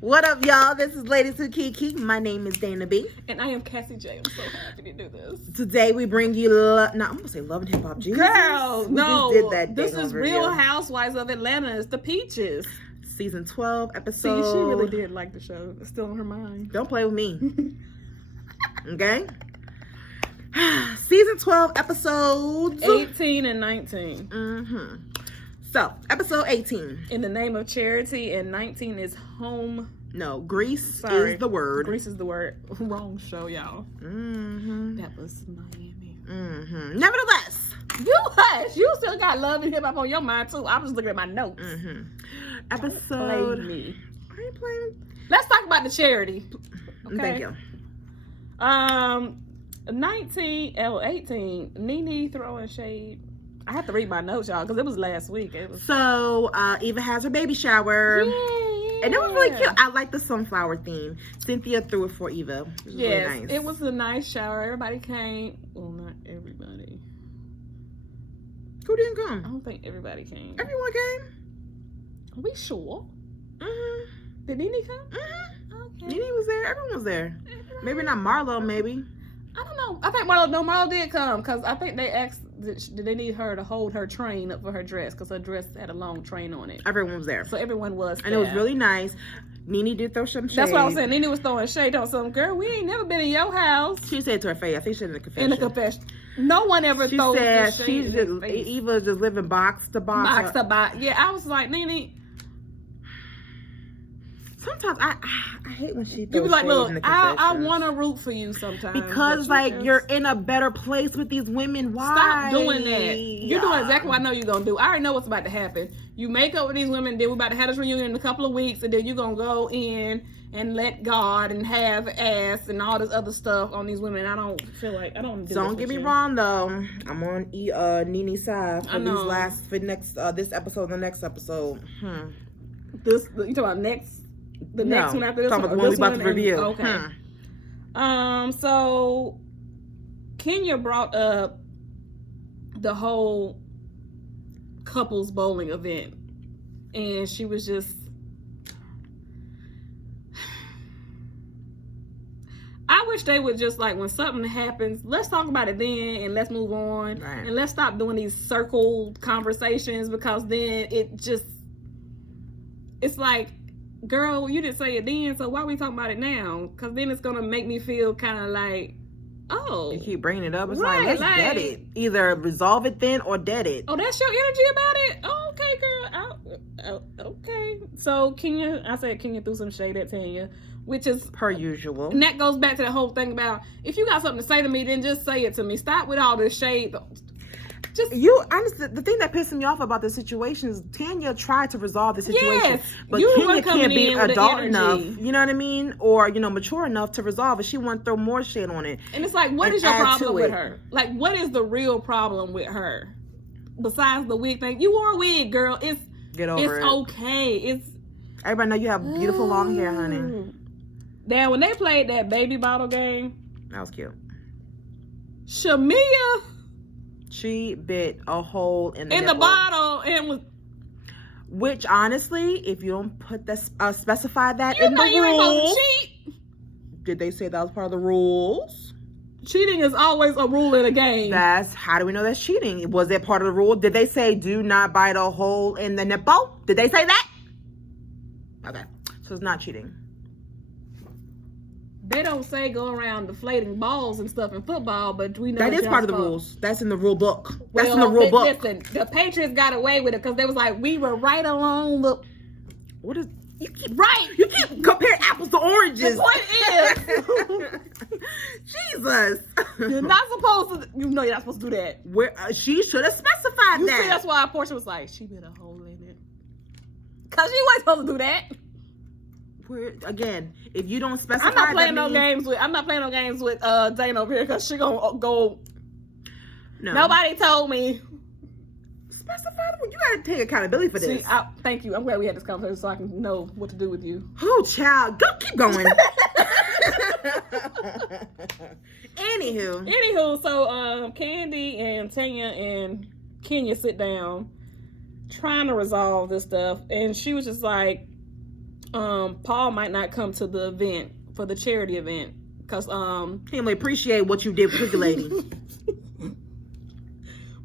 What up, y'all? This is Ladies Who KeKe. My name is Dana B. And I am Cassie J. I'm so happy to do this. Today we bring you, I'm going to say Love and Hip Hop. Jesus. Girl, we no. just did that this is Real Housewives of Atlanta. It's the Peaches. Season 12, episode. See, she really did like the show. It's still in her mind. Don't play with me. Okay? Season 12, episodes 18 and 19. Mm-hmm. So, episode 18. In the name of charity, and 19 is home. No, Grease is the word. Grease is the word. Wrong show, y'all. Mm-hmm. That was Miami. Mm-hmm. Nevertheless. You hush. You still got Love and Hip Hop on your mind, too. I was looking at my notes. Mm-hmm. Don't Episode. play me. I ain't playing. Let's talk about the charity. Okay? Thank you. 18, Nene throwing shade. I have to read my notes, y'all, because it was last week. It was So, Eva has her baby shower. yeah. And it was really cute. I like the sunflower theme. Cynthia threw it for Eva. It was Yes, really nice. it was a nice shower. Everybody came. Well, not everybody. Who didn't I come? don't think everybody came. Everyone came. Are we sure? Mm-hmm. Did Nene come? Mm-hmm. Okay. Nene was there. Everyone was there. Maybe not Marlo, maybe. I don't know. I think Marlo did come because I think they asked, did they need her to hold her train up for her dress because her dress had a long train on it. Everyone was there. So everyone was And it was really nice. Nene did throw some shade. That's what I was saying. Nene was throwing shade on some girl. We ain't never been in your house. She said to her face. I think she said in the confession. In the confession. No one ever She throws said shade she's in just, their face. Eva's just living box to box. Box to box. Yeah, I was like, Nene. Sometimes I hate when she You throws be like, shade look, in the I confessions. want to root for you sometimes. Because, like, you're in a better place with these women. Why? Stop doing that. You're doing exactly what I know you're going to do. I already know what's about to happen. You make up with these women, then we're about to have this reunion in a couple of weeks, and then you're going to go in and let God and have ass and all this other stuff on these women. I don't feel like, I don't do Don't get me wrong, though. I'm on Nene's side for this episode and the next episode. This, you talking about next one after this talking one? about the one we about to review. Okay. So Kenya brought up the whole couples bowling event, and she was just, I wish they would just, like, when something happens, let's talk about it then and let's move on. Right. And let's stop doing these circle conversations, because then it's like, girl, you didn't say it then, so why are we talking about it now? Because then it's going to make me feel kind of like, oh. You keep bringing it up. It's Right, like, let's dead it. Either resolve it then or dead it. Oh, that's your energy about it? Oh, okay, girl. Okay. So I said Kenya threw some shade at Tanya, which is Per usual. and that goes back to the whole thing about, if you got something to say to me, then just say it to me. Stop with all this shade. Honestly, the thing that pissed me off about the situation is Tanya tried to resolve the situation, Yes, but you Kenya weren't coming can't be in with the adult energy. enough, you know what I mean, or mature enough to resolve it. She want to throw more shit on it. And it's like, what and is your add problem to with it. her? Like, what is the real problem with her? Besides the wig thing. You wore a wig, girl. Get over it. It's okay. Everybody know you have beautiful long hair, honey. Now, when they played that baby bottle game, That was cute. Shamia She bit a hole in the in the bottle and was, which honestly, if you don't put this specify that you in know the you ain't supposed rules, to cheat. did they say that was part of the rules? Cheating is always a rule in a game. How do we know that's cheating? Was it part of the rule? Did they say do not bite a hole in the nipple? Did they say that? Okay, so it's not cheating. They don't say go around deflating balls and stuff in football, but we know That is part of the rules. That's in the rule book. That's in the rule book. Listen, the Patriots got away with it because they was like, we were right along the. What is? You keep comparing apples to oranges. The point is, Jesus. you're not supposed to. You know you're not supposed to do that. Where she should have specified You that. see, that's why Portia was like, she bit a hole in it. Cause she wasn't supposed to do that. Again, if you don't specify, I'm not playing no games with Dana over here because she gonna go. No. Nobody told me. Specify. You gotta take accountability for this. See, thank you. I'm glad we had this conversation so I can know what to do with you. Oh, child, keep going. Anywho, so Candy and Tanya and Kenya sit down trying to resolve this stuff, and she was just like, Paul might not come to the event for the charity event because he may appreciate what you did for Cookie Lady.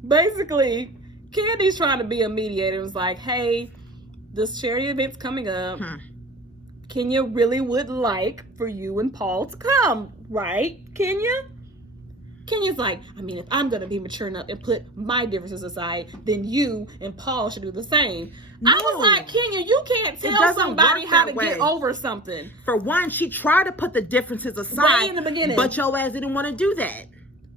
Basically, Candy's trying to be a mediator. It was like, hey, this charity event's coming up. Kenya really would like for you and Paul to come, right, Kenya? Kenya's like, I mean, if I'm going to be mature enough and put my differences aside, then you and Paul should do the same. No, I was like, Kenya, you can't tell somebody how to get over something. For one, she tried to put the differences aside way in the beginning, but your ass didn't want to do that.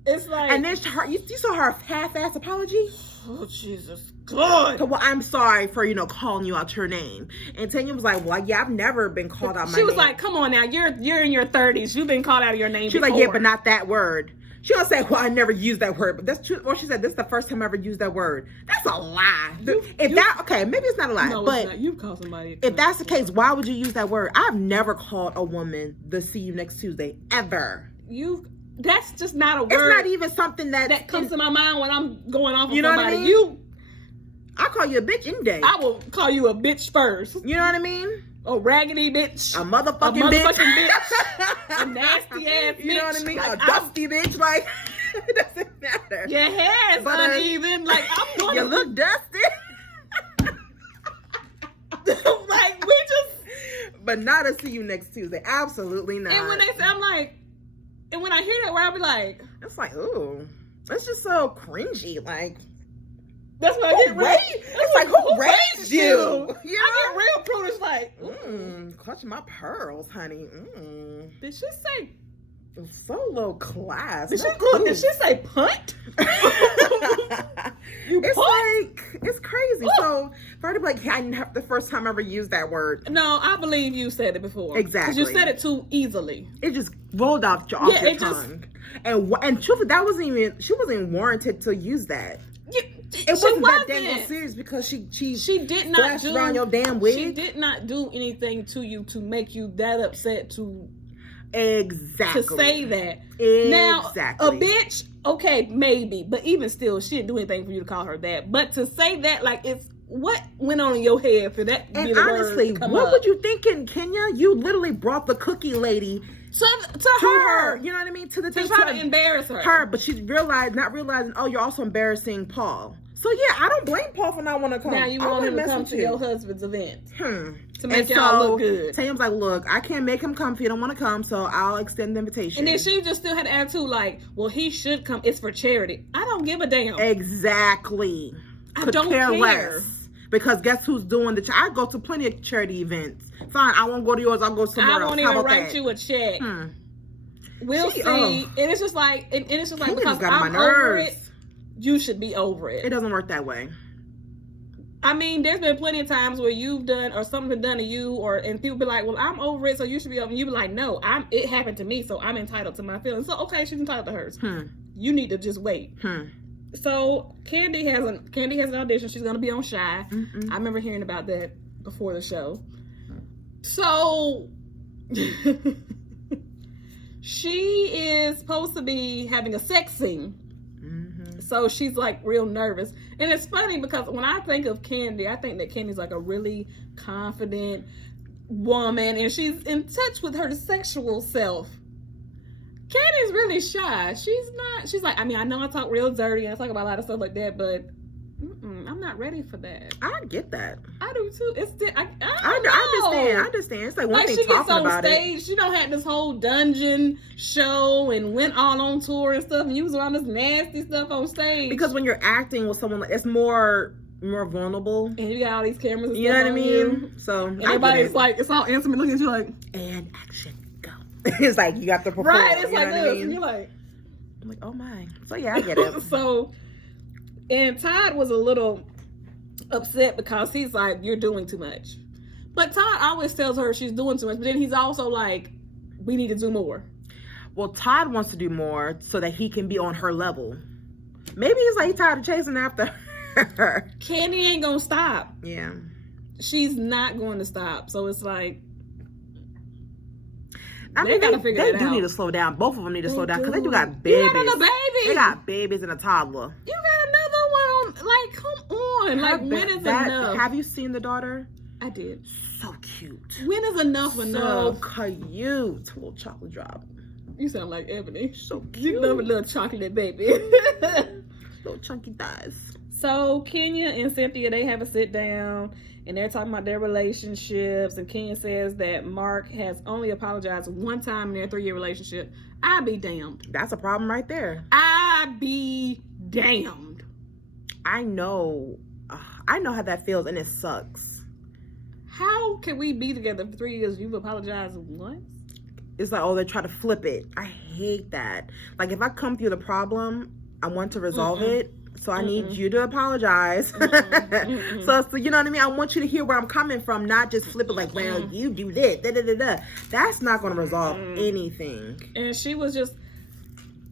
It's like, and then you saw her half-ass apology. Oh, Jesus God. Well, I'm sorry for, calling you out your name. And Tanya was like, well, yeah, I've never been called out my name. She was like, come on now, you're in your 30s. You've been called out of your name before. She's like, yeah, but not that word. She don't say, well, I never used that word. But that's true. Well, she said, this is the first time I ever used that word. That's a lie. Okay, maybe it's not a lie. No, but it's not. You've called somebody. If that's the case, why would you use that word? I've never called a woman the see you next Tuesday, ever. That's just not a word. It's not even something that comes to my mind when I'm going off of you know somebody. What I mean? I call you a bitch any day. I will call you a bitch first. You know what I mean? A raggedy bitch. A motherfucking bitch. A nasty ass bitch. You know what I mean? A dusty bitch. Like, it doesn't matter. Your hair's uneven. Like, I'm going You look dusty. Like, we just... But not a see you next Tuesday. Absolutely not. And when they say, I'm like... And when I hear that word, I'll be like... It's like, ooh. It's just so cringy. Like... That's what I get real. It's like, who raised you? I get real prudish, like, clutch my pearls, honey. Did she say? So low class. Did she say punt? It's like, it's crazy. Ooh. So for her to be like, I never, the first time I ever used that word. No, I believe you said it before. Exactly. Because you said it too easily. It just rolled off your tongue. And truthfully, she wasn't even warranted to use that. It wasn't that dang serious because she did not do around your damn wig. She did not do anything to you to make you that upset to say that. Exactly. Now a bitch, okay, maybe, but even still, she didn't do anything for you to call her that. But to say that, like, it's what went on in your head for that. And honestly, what would you think in Kenya? You literally brought the Cookie Lady to her. You know what I mean? To try to embarrass her. But she's not realizing, oh, you're also embarrassing Paul. So yeah, I don't blame Paul for not wanting to come. Now you want him to come to your husband's event. To make y'all look good. Tatum's like, look, I can't make him come if he don't want to come, so I'll extend the invitation. And then she just still had an attitude like, well, he should come. It's for charity. I don't give a damn. Exactly. I don't care. Less. Because guess who's doing I go to plenty of charity events. Fine, I won't go to yours. I'll go somewhere else. I won't even write you a check. We'll see. And it's just like, because I'm over it. You should be over it. It doesn't work that way. I mean, there's been plenty of times where you've done or something been done to you, and people be like, "Well, I'm over it, so you should be over." And you be like, "No, it happened to me, so I'm entitled to my feelings." So okay, she's entitled to hers. You need to just wait. So Candy has an audition. She's gonna be on Shy. I remember hearing about that before the show. So she is supposed to be having a sex scene. So she's like real nervous. And it's funny because when I think of Candy, I think that Candy's like a really confident woman and she's in touch with her sexual self. Candy's really shy. She's like, I mean, I know I talk real dirty and I talk about a lot of stuff like that, but I'm not ready for that. I get that. I do too. I understand. It's like one thing talking about it. She gets on stage. She done had this whole dungeon show and went all on tour and stuff. And you was around this nasty stuff on stage. Because when you're acting with someone, it's more vulnerable. And you got all these cameras and stuff. You know what I mean? So and everybody's like, it's all intimate looking at you like, and action, go. It's like you got to perform. Right? It's like this, and you're like, I'm like, oh my. So yeah, I get it. And Todd was a little upset because he's like, you're doing too much. But Todd always tells her she's doing too much. But then he's also like, we need to do more. Well, Todd wants to do more so that he can be on her level. Maybe he's like tired of chasing after her. Candy ain't gonna stop. Yeah. She's not going to stop. So it's like, I mean, they do need to slow down. Both of them need to slow down because they do got babies. You got a baby. They got babies and a toddler. You got another one. Like, come on. Like, when is enough? Have you seen the daughter? I did. So cute. When is enough So enough? cute. Little chocolate drop. You sound like Ebony. So cute. You love a little chocolate baby. Little chunky thighs. So Kenya and Cynthia, they have a sit down and they're talking about their relationships. And Kenya says that Mark has only apologized one time in their 3-year relationship. I be damned. That's a problem right there. I be damned. I know how that feels, and it sucks. How can we be together for 3 years? You've apologized once? It's like, oh, they try to flip it. I hate that. Like, if I come through the problem, I want to resolve it. So I need you to apologize. So you know what I mean? I want you to hear where I'm coming from, not just flip it like, well, you do this. Da, da, da, da. That's not going to resolve anything. And she was just,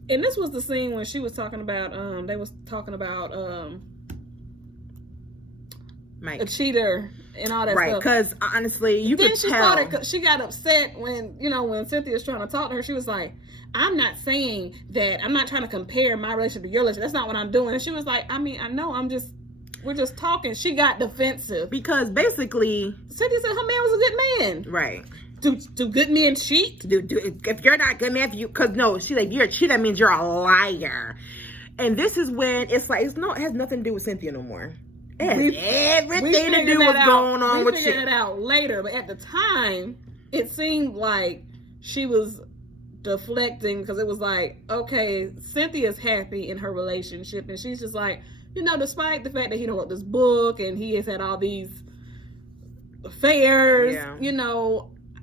and this was the scene when she was talking about, they was talking about Mike. a cheater and all that right, stuff. because honestly, you then could she tell. started, she got upset when Cynthia was trying to talk to her. She was like, I'm not saying that, I'm not trying to compare my relationship to your relationship. That's not what I'm doing. And she was like, I mean, I know, we're just talking. She got defensive. Because basically, Cynthia said her man was a good man. right. Do good men cheat? If you're not a good man, because no, she's like, you're a cheater, that means you're a liar. And this is when it's like, it has nothing to do with Cynthia no more. It has everything to do with what's going on with you. We figured it out later, but at the time, it seemed like she was deflecting because it was like, okay, Cynthia's happy in her relationship, and she's just like, despite the fact that he wrote this book and he has had all these affairs,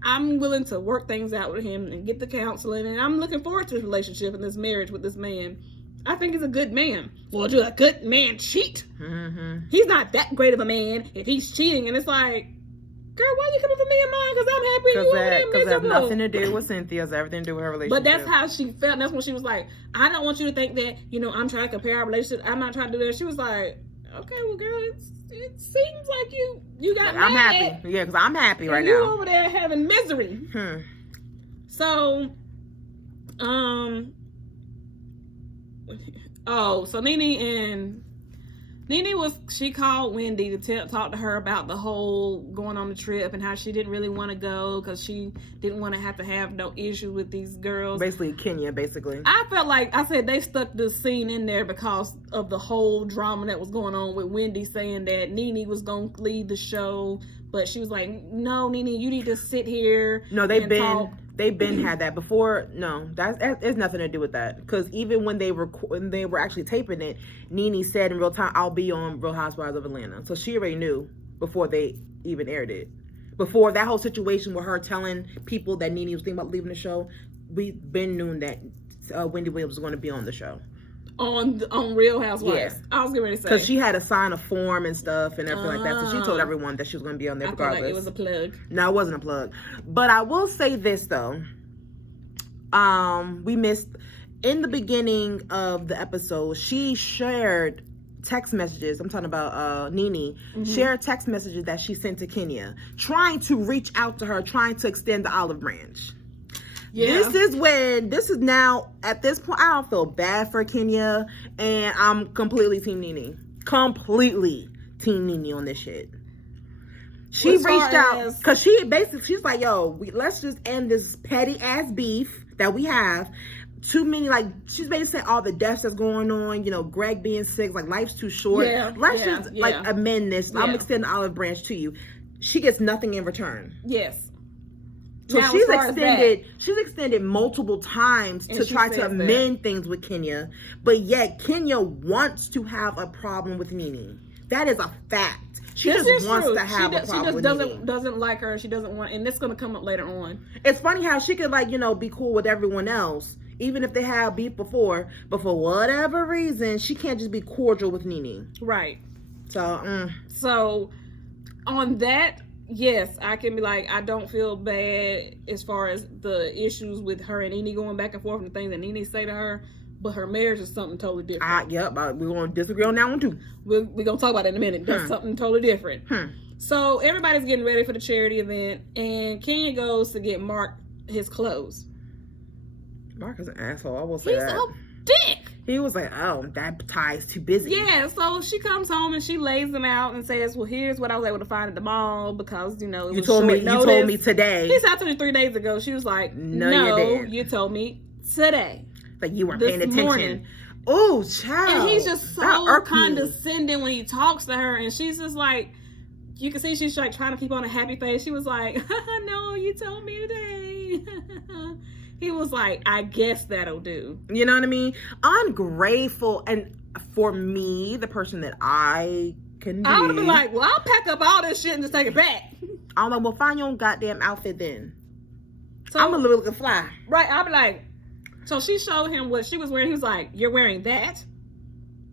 I'm willing to work things out with him and get the counseling, and I'm looking forward to his relationship and this marriage with this man. I think he's a good man. Well, do a good man cheat? Mm-hmm. He's not that great of a man if he's cheating. And it's like, girl, why you coming for me and mine? Because I'm happy and you over there miserable. Because it has nothing to do with Cynthia. It's everything to do with her relationship. But that's how she felt. And that's when she was like, I don't want you to think that, I'm trying to compare our relationship. I'm not trying to do that. She was like, okay, well, girl, it seems like you got mad. I'm happy. Yeah, because I'm happy right now. You over there having misery. So, so Nene she called Wendy to talk to her about the whole going on the trip and how she didn't really want to go because she didn't want to have no issue with these girls. Basically, Kenya, I felt like, I said they stuck this scene in there because of the whole drama that was going on with Wendy saying that Nene was going to lead the show, but she was like, no, Nene, you need to sit here. No, they've been had that before. No, it's nothing to do with that. Because even when they were actually taping it, Nene said in real time, "I'll be on Real Housewives of Atlanta." So she already knew before they even aired it. Before that whole situation with her telling people that Nene was thinking about leaving the show, we've been known that Wendy Williams was going to be on the show. On Real Housewives. Yeah. I was getting ready to say. Because she had to sign a form and stuff and everything like that. So she told everyone that she was going to be on there regardless. I feel like it was a plug. No, it wasn't a plug. But I will say this, though. We missed, in the beginning of the episode, she shared text messages. I'm talking about Nene. Shared text messages that she sent to Kenya. Trying to reach out to her. Trying to extend the olive branch. Yeah. This is now, at this point, I don't feel bad for Kenya, and I'm completely Team Nene. Completely Team Nene on this shit. She reached out, because she's like, yo, let's just end this petty ass beef that we have. Too many, she's basically saying all the deaths that's going on, Greg being sick, life's too short. Let's just amend this. I'm extending the olive branch to you. She gets nothing in return. Yes. So now, she's extended multiple times to try to amend things with Kenya, but yet Kenya wants to have a problem with Nene. That is a fact. She just wants to have a problem with Nene. She just doesn't like her. She doesn't want, and it's going to come up later on. It's funny how she could be cool with everyone else, even if they have beef before, but for whatever reason, she can't just be cordial with Nene. Right. So on that, yes, I can be like, I don't feel bad as far as the issues with her and Nene going back and forth and the things that Nene say to her, but her marriage is something totally different. We're going to disagree on that one too. We're going to talk about that in a minute. That's something totally different. So everybody's getting ready for the charity event, and Kenya goes to get Mark his clothes. Mark is an asshole, I will say that. He's a dick. He was like, oh, that tie's too busy. Yeah, so she comes home and she lays them out and says, well, here's what I was able to find at the mall because, it was short notice. You told me today. He said, I told you 3 days ago. She was like, no, you told me today. Like you weren't paying attention. Morning. Oh, child. And he's just so condescending when he talks to her. And she's just like, you can see she's like trying to keep on a happy face. She was like, no, you told me today. He was like, I guess that'll do. You know what I mean? Ungrateful. And for me, the person that I can be, I would have been like, well, I'll pack up all this shit and just take it back. I'm like, well, find your own goddamn outfit then. So I'm a little looking fly. Right. I'll be like, so she showed him what she was wearing. He was like, you're wearing that?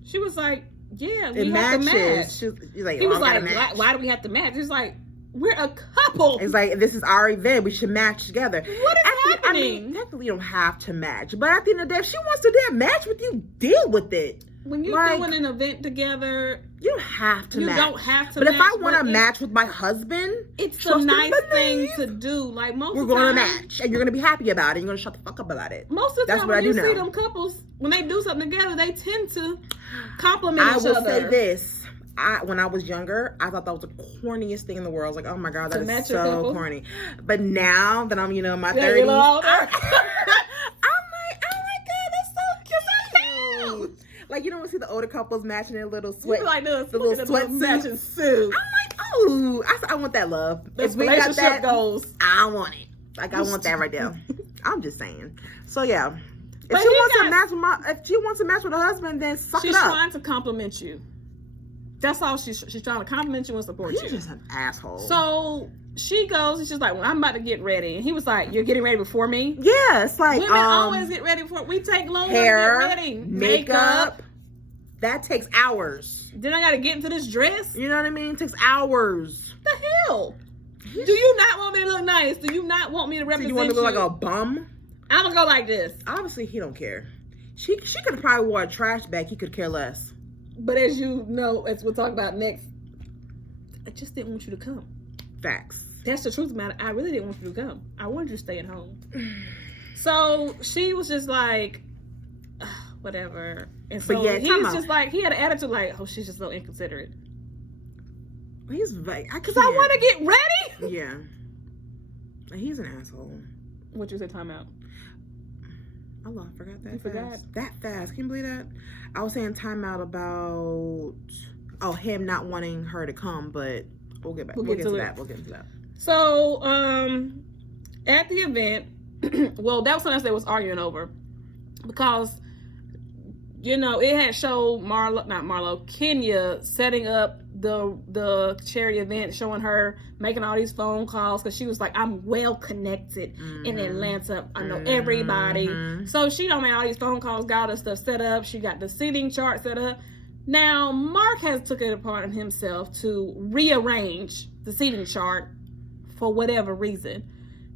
She was like, yeah, we have to match. He was like, why do we have to match? He's like, we're a couple. It's like, this is our event. We should match together. What is happening? I mean, technically you don't have to match. But at the end of the day, if she wants to damn match with you, deal with it. When you're doing an event together, you don't have to match. You don't have to match. But if I want to match with my husband, it's a nice thing to do. Like most of the time, we're going to match. And you're going to be happy about it. You're going to shut the fuck up about it. Most of the time when you see them couples, when they do something together, they tend to compliment each other. I will say this. When I was younger, I thought that was the corniest thing in the world. I was like, oh my God, that is so corny. But now that I'm, in my 30s, I'm like, oh my God, that's so cute. Like, we see the older couples matching their little sweat, like this, the little sweat matching suit. I'm like, oh, I want that love. If we got that, goes, I want it. Like, I want that right there. I'm just saying. So yeah, if she wants to match with her husband, then suck it up. She's trying to compliment you. That's all she's trying to compliment you and support you. He's just an asshole. So she goes and she's like, well, I'm about to get ready. And he was like, you're getting ready before me? Yeah, it's like women always get ready before we take longer hair, to get ready. Makeup. That takes hours. Then I gotta get into this dress. You know what I mean? It takes hours. The hell? Do you not want me to look nice? Do you not want me to represent you? You want me to look like a bum? I'm gonna go like this. Obviously, he don't care. She could have probably wore a trash bag. He could care less. But as you know, as we'll talk about next, I just didn't want you to come. Facts. That's the truth, man. I really didn't want you to come. I wanted you to stay at home. So she was just like, whatever. And so he was just like, he had an attitude like, oh, she's just so inconsiderate. He's like, because I want to get ready. Yeah. He's an asshole. What you say, time out? Allah, I forgot that. You forgot? That fast. Can you believe that? I was saying timeout about him not wanting her to come, but we'll get back. We'll get to that. So, at the event, well, that was something else they was arguing over because it had showed Kenya setting up the charity event, showing her making all these phone calls because she was like, I'm well connected in Atlanta. I know everybody. So she made all these phone calls, got all this stuff set up. She got the seating chart set up. Now Mark has took it upon himself to rearrange the seating chart for whatever reason.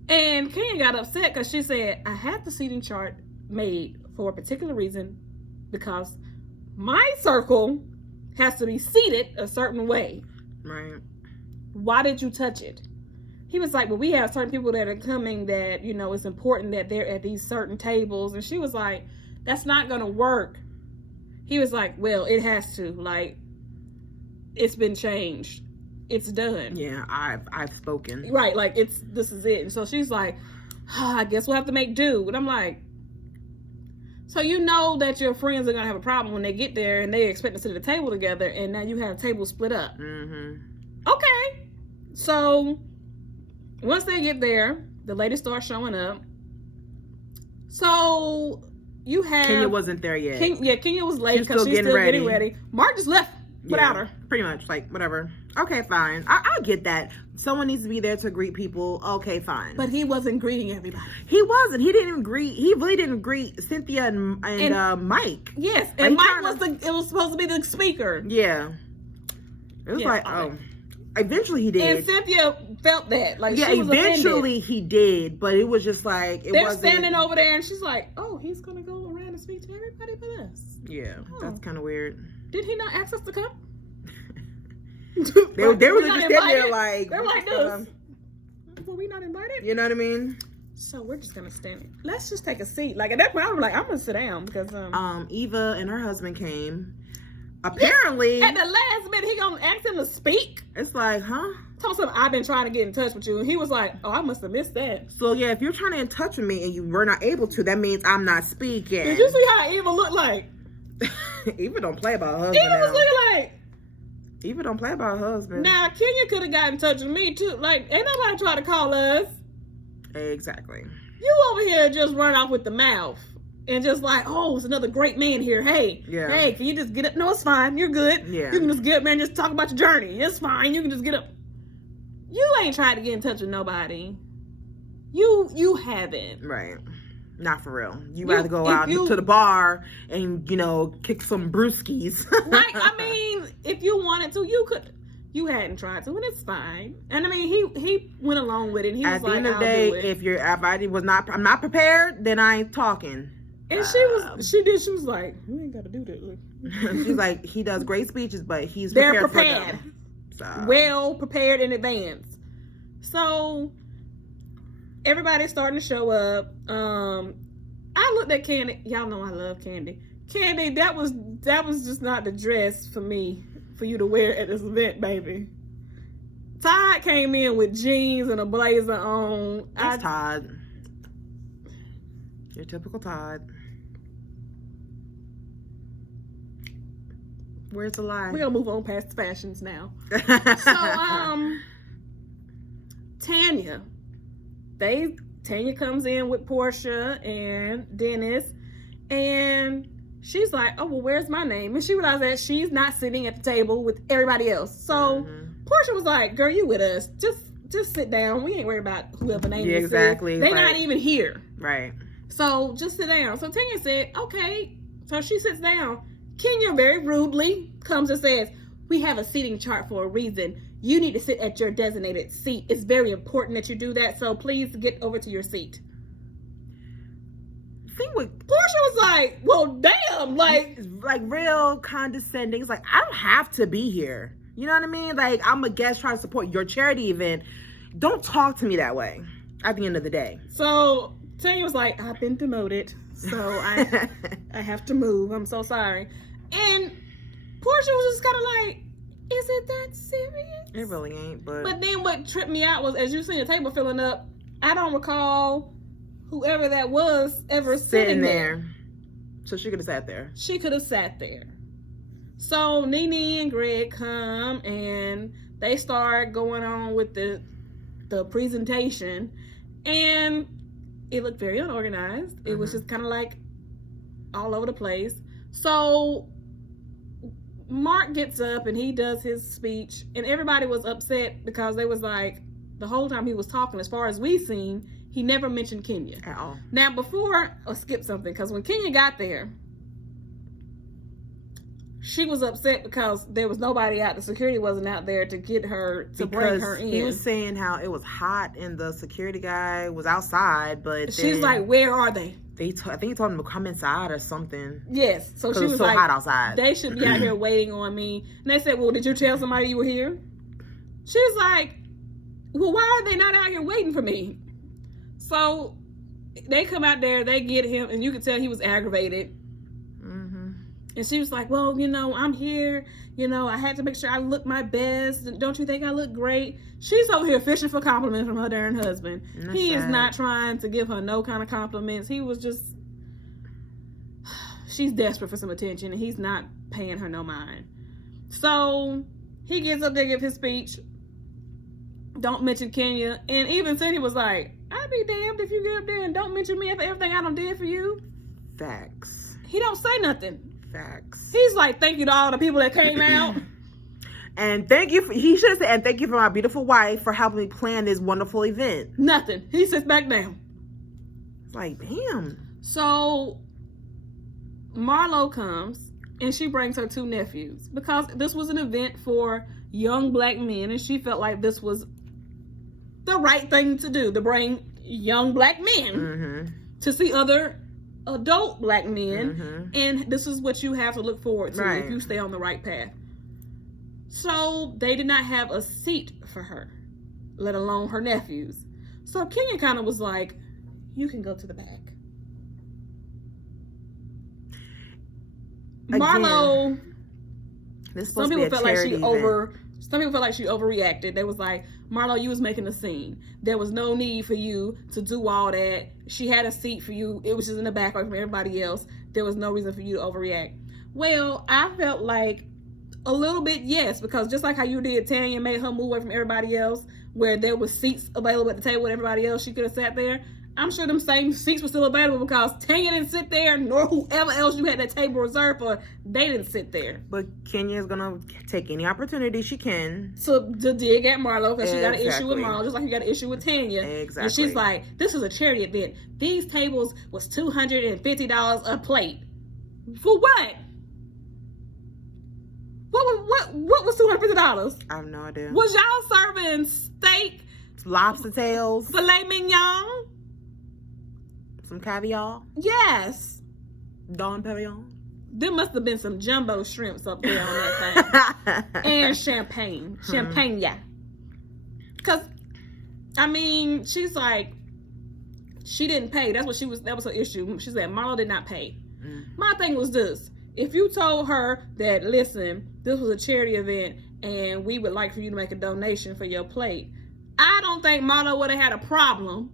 And Kenya got upset because she said, I had the seating chart made for a particular reason because my circle has to be seated a certain way. Right. Why did you touch it? He was like, well, we have certain people that are coming that, it's important that they're at these certain tables. And she was like, that's not going to work. He was like, well, it has to. Like, it's been changed. It's done. Yeah, I've spoken. Right, like, this is it. And so she's like, I guess we'll have to make do. And I'm like, so you know that your friends are going to have a problem when they get there and they expect to sit at the table together and now you have tables split up. Mm-hmm. Okay. So once they get there, the ladies start showing up. So you have... Kenya wasn't there yet. Kenya was late because she's still getting ready. Mark just left without her. Pretty much. Like, whatever. Okay, fine. I get that. Someone needs to be there to greet people. Okay, fine. But he wasn't greeting everybody. He wasn't. He really didn't greet Cynthia and Mike. Yes, and Mike was supposed to be the speaker. Yeah. It was eventually he did. And Cynthia felt that. Like, yeah, she was eventually offended. He did, but it was just like, they're standing over there and she's like, oh, he's going to go around and speak to everybody but us. Yeah, that's kind of weird. Did he not ask us to come? they were just sitting there like... They were like this. Were we not invited? You know what I mean? So we're just gonna stand. Let's just take a seat. Like at that point, I was like, I'm gonna sit down because Eva and her husband came. Apparently, at the last minute, he gonna ask him to speak. It's like, huh? Told him I've been trying to get in touch with you, and he was like, "Oh, I must have missed that." So yeah, if you're trying to get in touch with me and you were not able to, that means I'm not speaking. Did you see how Eva looked like? Eva don't play about her husband. Eva was looking like. Eva don't play about her husband. Now Kenya could have gotten in touch with me too. Like, ain't nobody trying to call us. Exactly. You over here just run off with the mouth. And just like, oh, it's another great man here. Hey, hey, can you just get up? No, it's fine. You're good. Yeah. You can just get up, man, and just talk about your journey. It's fine. You can just get up. You ain't tried to get in touch with nobody. You haven't. Right. Not for real. You got to go out to the bar and, kick some brewskis. Right. I mean, if you wanted to, you could. You hadn't tried to, and it's fine. And I mean, he went along with it. And he was like, at the end of the day, if your body I'm not prepared, then I ain't talking. And she was like, you ain't got to do that. Look. She's like, he does great speeches, but they're prepared. For them. So. Well prepared in advance. So everybody's starting to show up. I looked at Candy. Y'all know I love Candy. Candy, that was just not the dress for me, for you to wear at this event, baby. Todd came in with jeans and a blazer on. That's Todd. Your typical Todd. Where's the lie? We're gonna move on past the fashions now. So, Tanya comes in with Portia and Dennis, and she's like, oh, well, where's my name? And she realized that she's not sitting at the table with everybody else. So Portia was like, girl, you with us. Just sit down. We ain't worried about whoever name is. Exactly. They're not even here. Right. So just sit down. So Tanya said, okay. So she sits down. Kenya very rudely comes and says, we have a seating chart for a reason. You need to sit at your designated seat. It's very important that you do that. So please get over to your seat. Portia was like, well, damn, like real condescending. It's like, I don't have to be here. You know what I mean? Like, I'm a guest trying to support your charity event. Don't talk to me that way at the end of the day. So Tanya was like, I've been demoted, so I have to move. I'm so sorry. And Portia was just kind of like, is it that serious? It really ain't, But then what tripped me out was, as you seen the table filling up, I don't recall whoever that was ever sitting there. So she could have sat there. She could have sat there. So Nene and Greg come and they start going on with the presentation, and it looked very unorganized. It was just kind of like all over the place. So Mark gets up and he does his speech, and everybody was upset because they was like, the whole time he was talking, as far as we seen, he never mentioned Kenya at all. Now, before, I'll skip something, because when Kenya got there, she was upset because there was nobody out. The security wasn't out there to get her, to bring her in. He was saying how it was hot and the security guy was outside, but she's like, where are they? I think he told him to come inside or something. Yes. So she was so like, hot outside. They should be out here waiting on me. And they said, well, did you tell somebody you were here? She was like, well, why are they not out here waiting for me? So they come out there, they get him, and you could tell he was aggravated. And she was like, well, I'm here. I had to make sure I look my best. Don't you think I look great? She's over here fishing for compliments from her darn husband. He is not trying to give her no kind of compliments. He was just... She's desperate for some attention, and he's not paying her no mind. So he gets up there to give his speech. Don't mention Kenya. And even Cindy was like, I'd be damned if you get up there and don't mention me for everything I done did for you. Facts. He don't say nothing. Facts. He's like, thank you to all the people that came out. And he should have said, and thank you for my beautiful wife for helping me plan this wonderful event. Nothing. He sits back down. It's like, damn. So Marlo comes and she brings her two nephews because this was an event for young black men, and she felt like this was the right thing to do, to bring young black men to see other adult black men, and this is what you have to look forward to if you stay on the right path. So they did not have a seat for her, let alone her nephews. So Kenya kind of was like, you can go to the back. Again, Marlo, some people felt like she overreacted. They was like, Marlo, you was making a scene. There was no need for you to do all that. She had a seat for you. It was just in the back from everybody else. There was no reason for you to overreact. Well, I felt like a little bit, yes, because just like how you did, Tanya made her move away from everybody else, where there was seats available at the table with everybody else. She could have sat there. I'm sure them same seats were still available because Tanya didn't sit there, nor whoever else you had that table reserved for, they didn't sit there. But Kenya is gonna take any opportunity she can to dig at Marlo, because she got an issue with Marlo, just like you got an issue with Tanya. Exactly. And she's like, this is a charity event. These tables was $250 a plate. For what? What was $250? I have no idea. Was y'all serving steak, lobster tails, filet mignon, some caviar? Yes. Don Perignon. There must have been some jumbo shrimps up there on that thing. And champagne. Champagne, yeah. Because, I mean, she's like, she didn't pay. That was her issue. She said, Marlo did not pay. My thing was this. If you told her that, listen, this was a charity event and we would like for you to make a donation for your plate, I don't think Marlo would have had a problem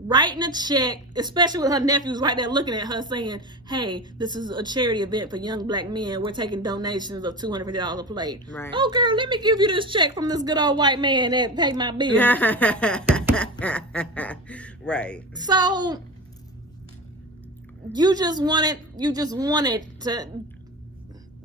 writing a check, especially with her nephews right there looking at her saying, hey, this is a charity event for young black men. We're taking donations of $250 a plate. Right. Oh, girl, let me give you this check from this good old white man that paid my bill. Right. So you just wanted to.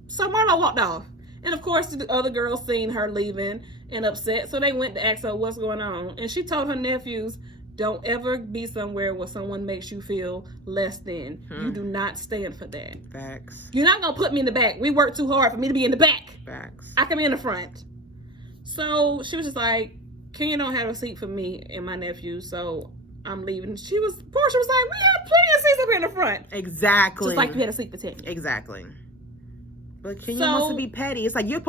So Marlo walked off. And of course, the other girls seen her leaving and upset, so they went to ask her what's going on. And she told her nephews, don't ever be somewhere where someone makes you feel less than. You do not stand for that. Facts. You're not going to put me in the back. We work too hard for me to be in the back. Facts. I can be in the front. So she was just like, Kenya don't have a seat for me and my nephew, so I'm leaving. Portia was like, we have plenty of seats up here in the front. Exactly. Just like you had a seat for Tanya. Exactly. But Kenya wants to be petty. It's like you're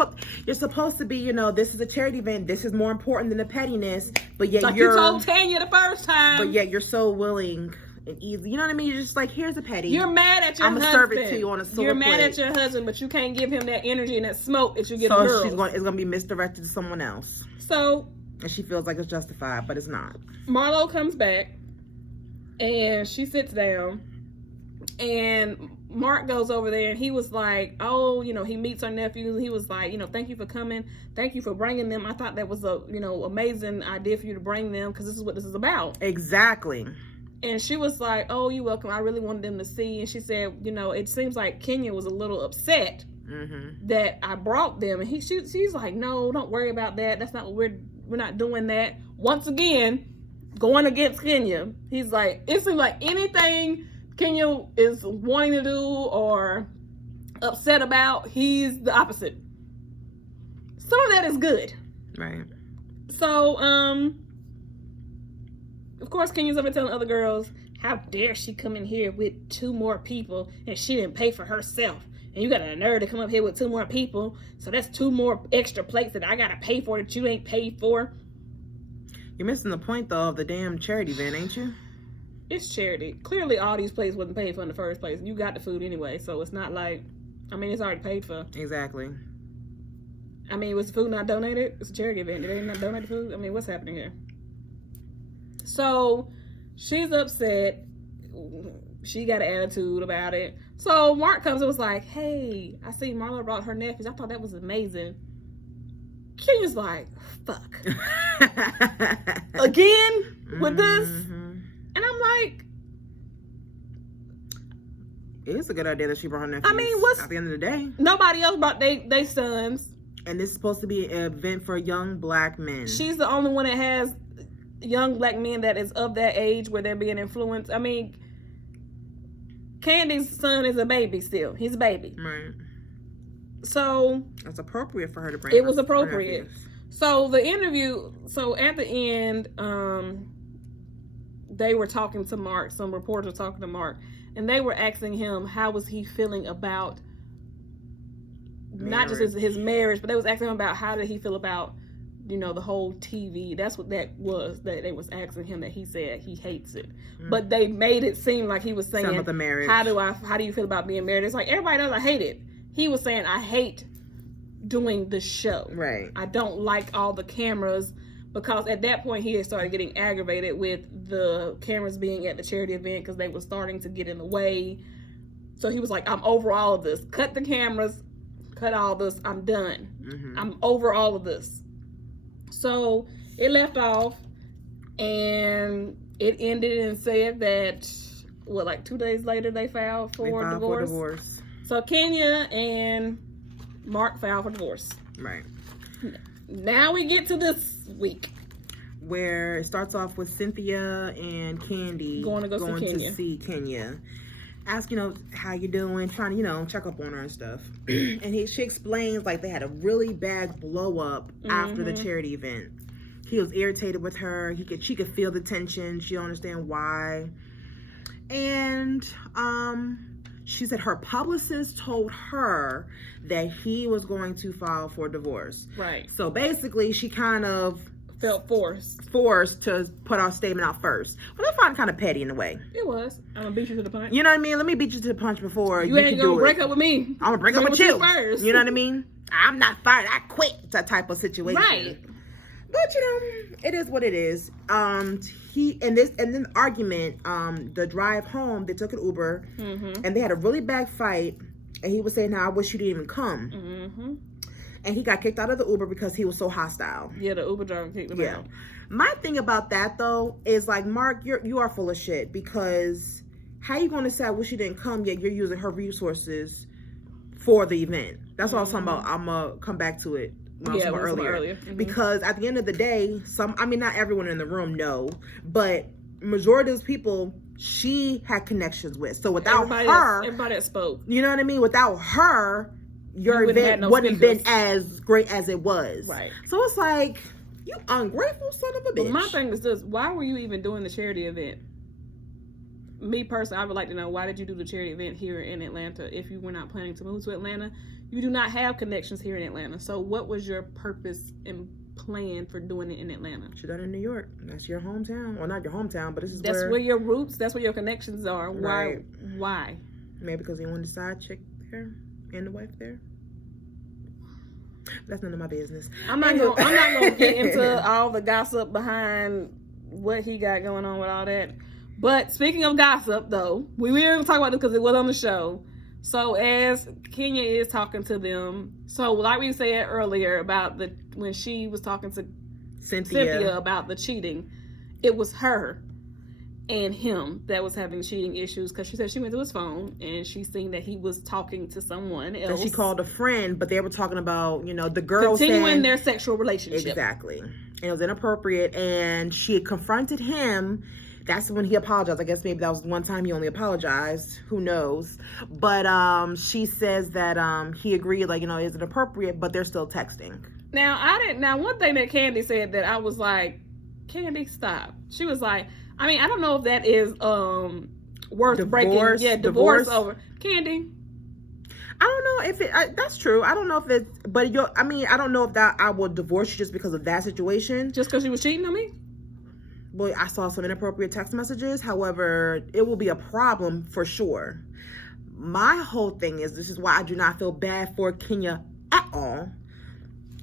supposed to be, this is a charity event. This is more important than the pettiness. But yet you told Tanya the first time. But yet you're so willing and easy. You know what I mean? You're just like, here's a petty. You're mad at your husband. I'm gonna serve it to you on a silver You're mad plate. at your husband, but you can't give him that energy and that smoke that you give girls. So it's gonna be misdirected to someone else. So. And she feels like it's justified, but it's not. Marlo comes back, and she sits down, and Mark goes over there, and he was like, oh, he meets her nephew, and he was like, thank you for coming. Thank you for bringing them. I thought that was a, amazing idea for you to bring them, because this is what this is about. Exactly. And she was like, oh, you're welcome. I really wanted them to see. And she said, it seems like Kenya was a little upset that I brought them. And she's like, no, don't worry about that. That's not what we're not doing that. Once again, going against Kenya. He's like, it seems like anything Kenya is wanting to do or upset about, he's the opposite. Some of that is good. Right. So, of course, Kenya's up and telling other girls, how dare she come in here with 2 more people and she didn't pay for herself. And you got a nerve to come up here with 2 more people. So that's 2 more extra plates that I got to pay for that you ain't paid for. You're missing the point, though, of the damn charity event, ain't you? It's charity. Clearly, all these plates wasn't paid for in the first place. You got the food anyway, so it's not like, it's already paid for. Exactly. Was the food not donated? It's a charity event. Did they not donate the food? What's happening here? So, she's upset. She got an attitude about it. So, Mark comes and was like, hey, I see Marlo brought her nephews. I thought that was amazing. Kenya's like, fuck. Again? With this? And I'm like, it is a good idea that she brought her nephews. At the end of the day, nobody else brought they sons. And this is supposed to be an event for young black men. She's the only one that has young black men that is of that age where they're being influenced. Candy's son is a baby still. He's a baby. Right. So it's appropriate for her to bring. It was appropriate. So the interview. So at the end, they were talking to Mark. Some reporters were talking to Mark, and they were asking him how was he feeling about not just his marriage, but they was asking him about how did he feel about you know, the whole TV. That's what that was, that they was asking him, that he said he hates it. But they made it seem like he was saying, about the marriage. how do you feel about being married? It's like, everybody knows I hate it. He was saying, I hate doing the show. Right. I don't like all the cameras, because at that point he had started getting aggravated with the cameras being at the charity event because they were starting to get in the way. So he was like, I'm over all of this. Cut the cameras, cut all this. I'm done. I'm over all of this. So it left off, and it ended and said that, like 2 days later they filed for divorce. So Kenya and Mark filed for divorce. Right. Now we get to this week, where it starts off with Cynthia and Candy going to see Kenya. Ask, how you doing, trying to, check up on her and stuff. And she explains, like, they had a really bad blow up after the charity event. He was irritated with her. She could feel the tension. She don't understand why. And she said her publicist told her that he was going to file for divorce. Right. So basically, she kind of felt forced to put our statement out first. Well, I find it kind of petty in a way. It was. I'm gonna beat you to the punch. You know what I mean? Let me beat you to the punch before you ain't can gonna do break it. up with me. I'm gonna break up with you first. You know what I mean? I'm not fired. I quit. That type of situation. Right. But it is what it is. Argument, the drive home, they took an Uber, and they had a really bad fight. And he was saying, "I wish you didn't even come." And he got kicked out of the Uber because he was so hostile. Yeah, the Uber driver kicked him out. My thing about that, though, is like, Mark, you are full of shit, because how you going to say, "I wish you didn't come," yet you're using her resources for the event? That's what I was talking about. I'm going to come back to it. Earlier. Because at the end of the day, not everyone in the room know, but majority of those people she had connections with. So without everybody that spoke, you know what I mean? Without her, your event wouldn't have been as great as it was. Right. So it's like, you ungrateful son of a bitch. But my thing is this: why were you even doing the charity event? Me personally, I would like to know, why did you do the charity event here in Atlanta if you were not planning to move to Atlanta? You do not have connections here in Atlanta. So what was your purpose and plan for doing it in Atlanta? Should have done it in New York. That's your hometown. Well, not your hometown, but that's where your roots, that's where your connections are. Right. Why? Maybe because he wanted a side chick there and the wife there. That's none of my business. I'm not gonna get into all the gossip behind what he got going on with all that. But speaking of gossip, though, we were going to talk about this because it was on the show. So as Kenya is talking to them, so like we said earlier about when she was talking to Cynthia about the cheating, it was her and him that was having cheating issues, because she said she went to his phone and she seen that he was talking to someone else. And she called a friend, but they were talking about, the girls continuing their sexual relationship. Exactly. And it was inappropriate, and she had confronted him. That's when he apologized. I guess maybe that was one time he only apologized. Who knows? But she says that he agreed, it isn't appropriate, but they're still texting. Now, one thing that Candy said that I was like, Candy, stop. She was like, I don't know if that is worth breaking. Yeah, divorce over. Candy, I don't know if that's true. I don't know if it's, but I don't know if that I will divorce you just because of that situation. Just because you was cheating on me? Well, I saw some inappropriate text messages. However, it will be a problem for sure. My whole thing is, this is why I do not feel bad for Kenya at all,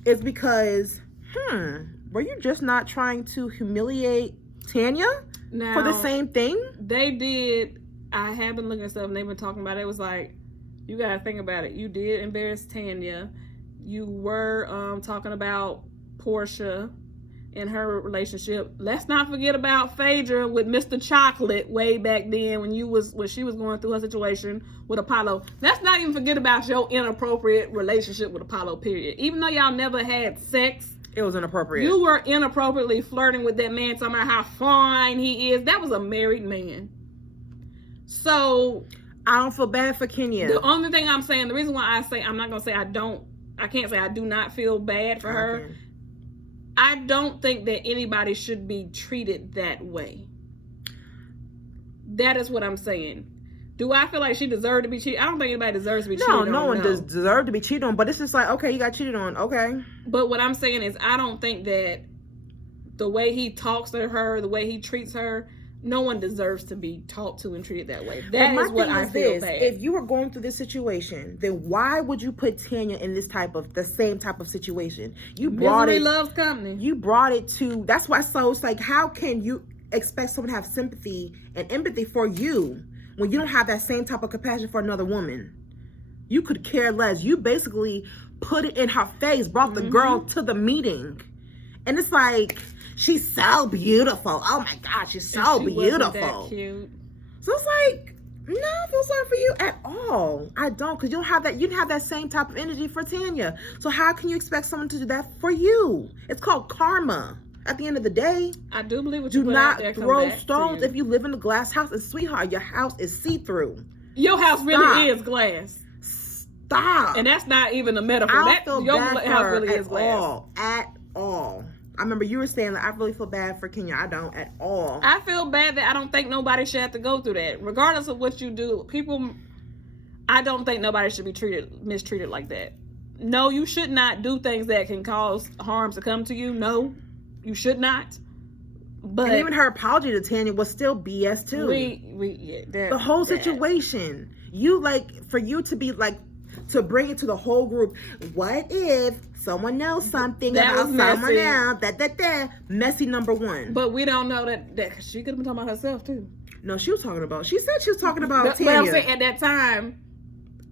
is because, were you just not trying to humiliate Tanya for the same thing? They did. I have been looking at stuff and they've been talking about it. It was like, you got to think about it. You did embarrass Tanya. You were talking about Portia in her relationship. Let's not forget about Phaedra with Mr. Chocolate way back then when she was going through her situation with Apollo. Let's not even forget about your inappropriate relationship with Apollo, period. Even though y'all never had sex, it was inappropriate. You were inappropriately flirting with that man, talking about how fine he is. That was a married man. So I don't feel bad for Kenya. The only thing I'm saying, the reason why I say I'm not gonna say I can't say I do not feel bad for her. I don't think that anybody should be treated that way. That is what I'm saying. Do I feel like she deserved to be cheated? I don't think anybody deserves to be cheated on. No one deserved to be cheated on, but it's just like, okay, you got cheated on, okay. But what I'm saying is, I don't think that the way he talks to her, the way he treats her, no one deserves to be talked to and treated that way. That is what I feel bad. If you were going through this situation, then why would you put Tanya in the same type of situation? Misery loves company. You brought it to, that's why, so it's like, how can you expect someone to have sympathy and empathy for you when you don't have that same type of compassion for another woman? You could care less. You basically put it in her face, brought the girl to the meeting. And it's like, she's so beautiful. Oh my God, she's so beautiful. That cute. So it's like, no, I feel sorry for you at all. I don't, because you didn't have that same type of energy for Tanya. So how can you expect someone to do that for you? It's called karma. At the end of the day, I do believe what you do put out there not throw stones if you live in a glass house. And sweetheart, your house is see-through. Your house really is glass. Stop. And that's not even a metaphor. I don't feel bad for house her really at is glass. all. At all. I remember you were saying that I really feel bad for Kenya. I don't at all. I feel bad that I don't think nobody should have to go through that. Regardless of what you do, I don't think nobody should be mistreated like that. No, you should not do things that can cause harm to come to you. No, you should not. But and even her apology to Tanya was still BS too. The whole situation. For you to be like, to bring it to the whole group. What if someone knows something about someone else? That messy number one. But we don't know that she could have been talking about herself too. No, she said she was talking about Tanya. But I'm saying at that time,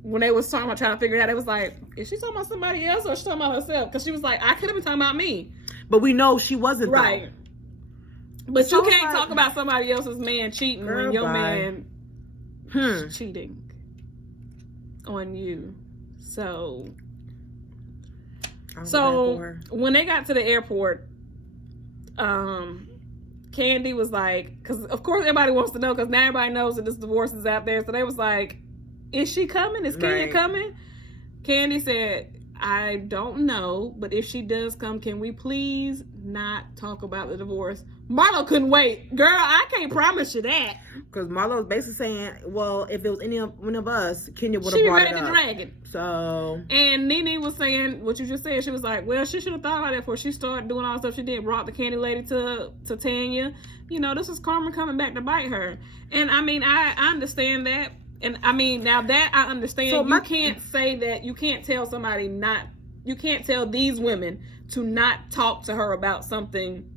when they was talking about trying to figure it out, it was like, is she talking about somebody else or is she talking about herself? Because she was like, I could have been talking about me. But we know she wasn't, right. Though. But so you can't talk about somebody else's man cheating when your man cheating on you. So when they got to the airport, Candy was like, because of course everybody wants to know, because now everybody knows that this divorce is out there. So they was like, is she coming? Is Kenya coming? Candy said, I don't know, but if she does come, can we please not talk about the divorce? Marlo couldn't wait. Girl, I can't promise you that. Because Marlo was basically saying, well, if it was one of us, Kenya would have brought it up. She ready to drag it. So. And Nene was saying what you just said. She was like, well, she should have thought about that before she started doing all the stuff she did. Brought the candy lady to Tanya. You know, this is karma coming back to bite her. And I mean, I understand that. And I mean, now that I understand, so you can't say that, you can't tell somebody you can't tell these women to not talk to her about something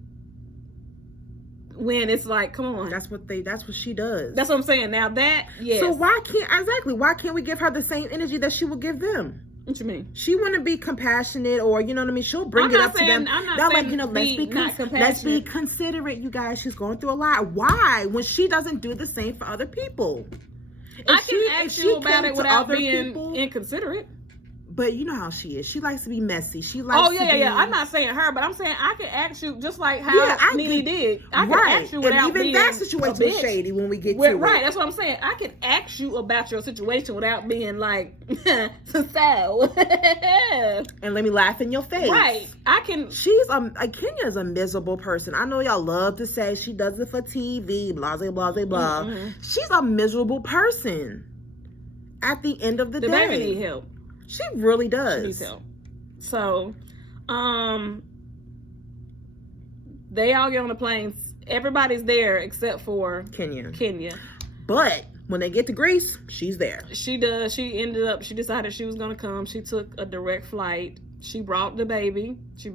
when it's like, come on. That's what she does. That's what I'm saying. Now that, yes. So why can't we give her the same energy that she would give them? What you mean? She wouldn't be compassionate, or you know what I mean. She'll bring it up to them. I'm not saying let's be considerate, you guys. She's going through a lot. Why? When she doesn't do the same for other people. I can ask you about it without being inconsiderate. But you know how she is. She likes to be messy. She likes yeah. I'm not saying her, but I'm saying I can ask you just like how Nene did. I can ask you without being that situation was shady when we get to it. Right, that's what I'm saying. I can ask you about your situation without being like, so. And let me laugh in your face. Right. I can. Kenya's a miserable person. I know y'all love to say she does it for TV, blah, blah, blah, blah. Mm-hmm. She's a miserable person. At the end of the day. The baby need help. She really does. She needs help. So, they all get on the planes. Everybody's there except for Kenya. But when they get to Greece, she's there. She does. She decided she was going to come. She took a direct flight. She brought the baby. She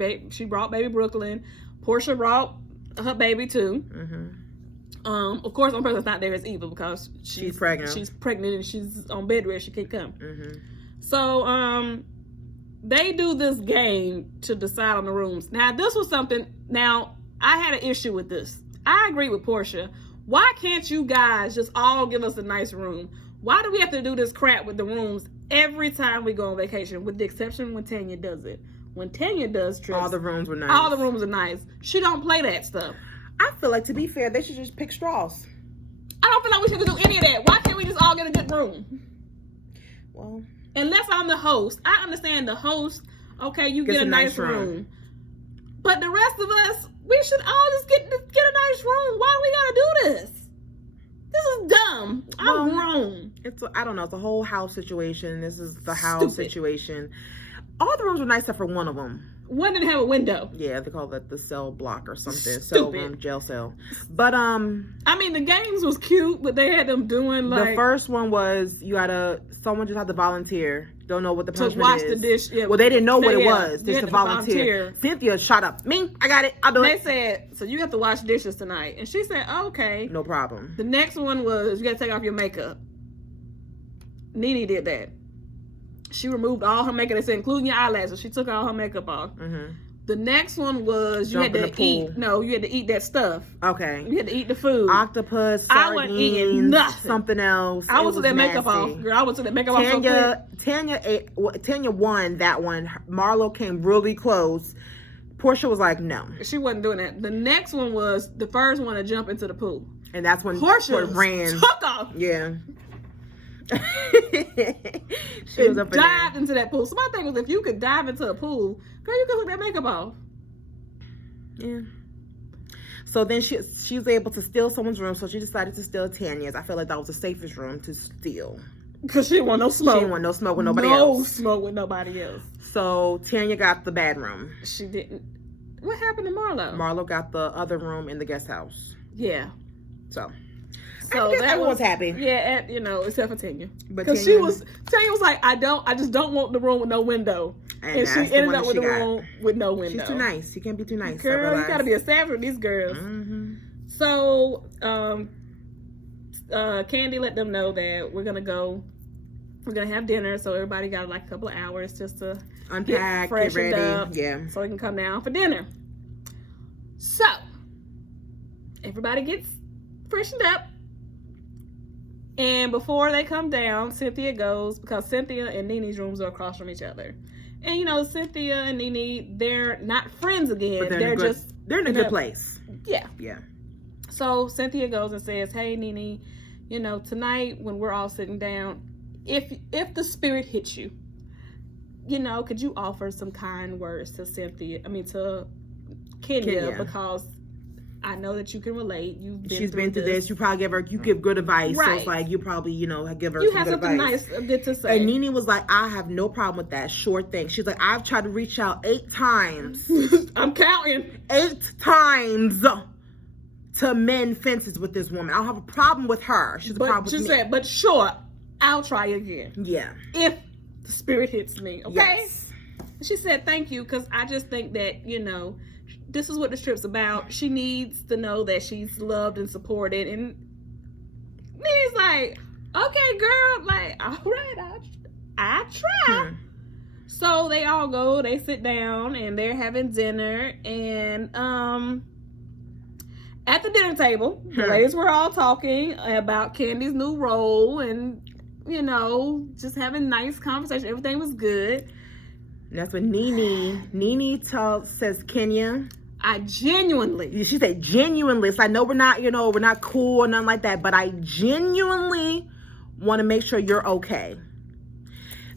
brought baby Brooklyn. Portia brought her baby too. Mm-hmm. Of course, one person that's not there is Eva because she's pregnant. She's pregnant and she's on bed rest. She can't come. Mm-hmm. So, they do this game to decide on the rooms. Now, this was something. Now, I had an issue with this. I agree with Portia. Why can't you guys just all give us a nice room? Why do we have to do this crap with the rooms every time we go on vacation? With the exception when Tanya does it. When Tanya does trips, all the rooms were nice. All the rooms are nice. She don't play that stuff. I feel like, to be fair, they should just pick straws. I don't feel like we should do any of that. Why can't we just all get a good room? Well, unless I'm the host. I understand the host. Okay, you get a nice room. But the rest of us, we should all just get a nice room. Why do we gotta do this? This is dumb. I I'm grown. I don't know. It's a whole house situation. This is the house situation. All the rooms were nice except for one of them. One didn't have a window. Yeah, they call it the cell block or something. Cell room, jail cell. But I mean, the games was cute, but they had them doing like the first one was someone just had to volunteer. Don't know what the punishment to wash is. the dish. Yeah, well, they didn't know what it was. Just to volunteer. Cynthia shot up. Me, I got it. I'll do it. They said, so you have to wash dishes tonight, and she said, okay, no problem. The next one was you got to take off your makeup. Nene did that. She removed all her makeup, including your eyelashes. She took all her makeup off. Mm-hmm. The next one was you had to eat. No, you had to eat that stuff. Okay. You had to eat the food. Octopus, sardines, I wasn't eating nothing. Something else. I went to that makeup off. Girl, I went to that makeup off. Tanya won that one. Marlo came really close. Portia was like, no. She wasn't doing that. The next one was the first one to jump into the pool. And that's when Portia ran. Took off. Yeah. She was up dived into that pool. So my thing was, if you could dive into a pool, girl, you could look that makeup off. Yeah. So then she was able to steal someone's room, so she decided to steal Tanya's. I feel like that was the safest room to steal. Because she didn't want no smoke. She didn't want no smoke with nobody else. No smoke with nobody else. So Tanya got the bad room. She didn't. What happened to Marlo? Marlo got the other room in the guest house. Yeah. So everyone was happy. Yeah, except for Tanya. Because Tanya was like, I just don't want the room with no window. And she ended up with the room with no window. She's too nice. You can't be too nice. Girl, you gotta be a savage with these girls. Mm-hmm. So, Candy let them know that we're gonna have dinner. So everybody got like a couple of hours just to unpack, get ready. Up, yeah. So we can come down for dinner. So, everybody gets freshened up. And before they come down, Cynthia goes, because Cynthia and Nene's rooms are across from each other. And Cynthia and Nene, they're not friends again. But they're in a good place. Yeah. Yeah. So Cynthia goes and says, hey, Nene, tonight when we're all sitting down, if the spirit hits you, could you offer some kind words to to Kenya. Because I know that you can relate. She's been through this. You probably give good advice. Right. So it's like you probably, give her some good advice. You have something nice, good to say. And Nene was like, I have no problem with that. Sure thing. She's like, I've tried to reach out 8 times. I'm counting. 8 times to mend fences with this woman. I don't have a problem with her. She's a problem with me. Said, but sure, I'll try again. Yeah. If the spirit hits me. Okay? Yes. She said, thank you, because I just think that, this is what the strip's about. She needs to know that she's loved and supported. And he's like, okay, girl. Like, all right, I try. So they all go. They sit down and they're having dinner. And at the dinner table, the ladies were all talking about Candy's new role and, just having nice conversation. Everything was good. And that's when Nene says, Kenya, she said genuinely. So I know we're not cool or nothing like that, but I genuinely want to make sure you're okay.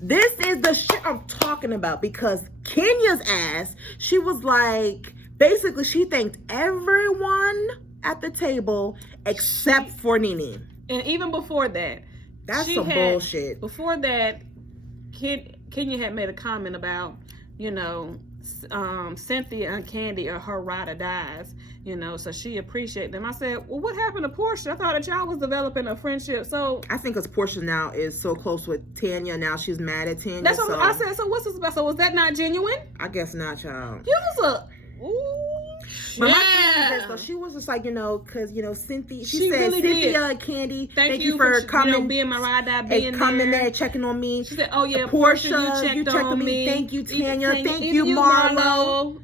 This is the shit I'm talking about, because Kenya's ass, she was like, basically she thanked everyone at the table except for Nene. And even before that, that's some bullshit. Before that, Kenya had made a comment about, Cynthia and Candy are her ride or dies, so she appreciated them. I said, well, what happened to Portia? I thought that y'all was developing a friendship. So I think because Portia now is so close with Tanya, now she's mad at Tanya. That's what I said. So what's this about? So was that not genuine? I guess not, child. You was but my thing is, so she was just like, because Cynthia, she said, really Cynthia and Candy, thank you for coming, being my ride, being coming there, checking on me. She said, oh yeah, Portia, you checked on me. Thank you, Tanya. Thank you, Marlo.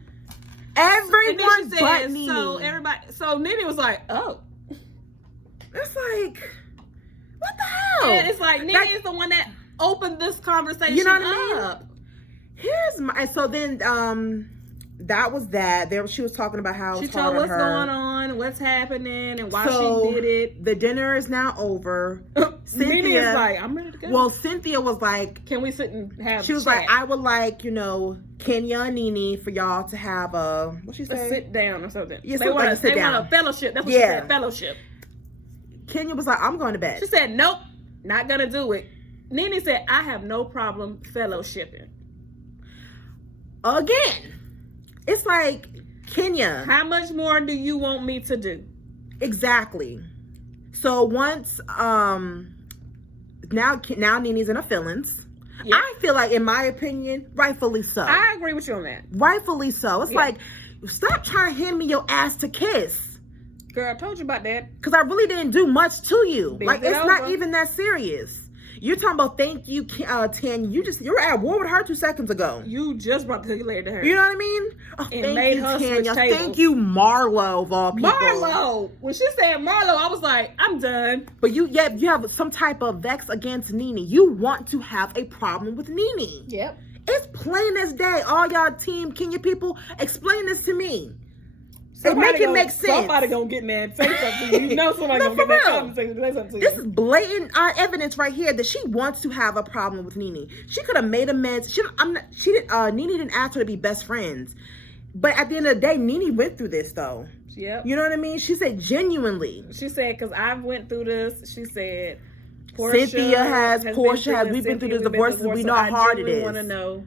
Everyone but Nene. So Nene was like, oh. It's like, what the hell? And it's like, Nene is the one that opened this conversation You know what I mean? So then, that was that. She was talking about how she told what's going on, what's happening, and why she did it. The dinner is now over. Cynthia is like, I'm ready to go. Well, Cynthia was like, can we sit and have? She was chat? like, I would like, Kenya and Nene for y'all to have what she say? A sit down or something. Yeah, they want a fellowship. That's what she said, fellowship. Kenya was like, I'm going to bed. She said, nope, not gonna do it. Nene said, I have no problem fellowshipping. Again, it's like, Kenya, how much more do you want me to do? Exactly. So once now Nene's in her feelings. Yep. I feel like, in my opinion, rightfully so. I agree with you on that. Rightfully so. It's like, stop trying to hand me your ass to kiss. Girl, I told you about that. Because I really didn't do much to you. Like, it's over. not even that serious. You're talking about thank you, Tanya. You were at war with her 2 seconds ago. You just brought the later to her. You know what I mean? Oh, and thank made you, her Tanya. switch Thank you, Marlo, of all people. Marlo. When she said Marlo, I was like, I'm done. But you have some type of vex against Nene. You want to have a problem with Nene. Yep. It's plain as day. All y'all Team Kenya people, explain this to me. Make sense. Somebody gonna get mad and say something to you. You know somebody gonna get mad and say something to you. This is blatant evidence right here that she wants to have a problem with Nene. She could have made amends. Nene didn't ask her to be best friends. But at the end of the day, Nene went through this though. Yep. You know what I mean? She said genuinely. She said, because I've went through this. She said, Portia has. We've been through this divorce. We know how hard it is. I want to know,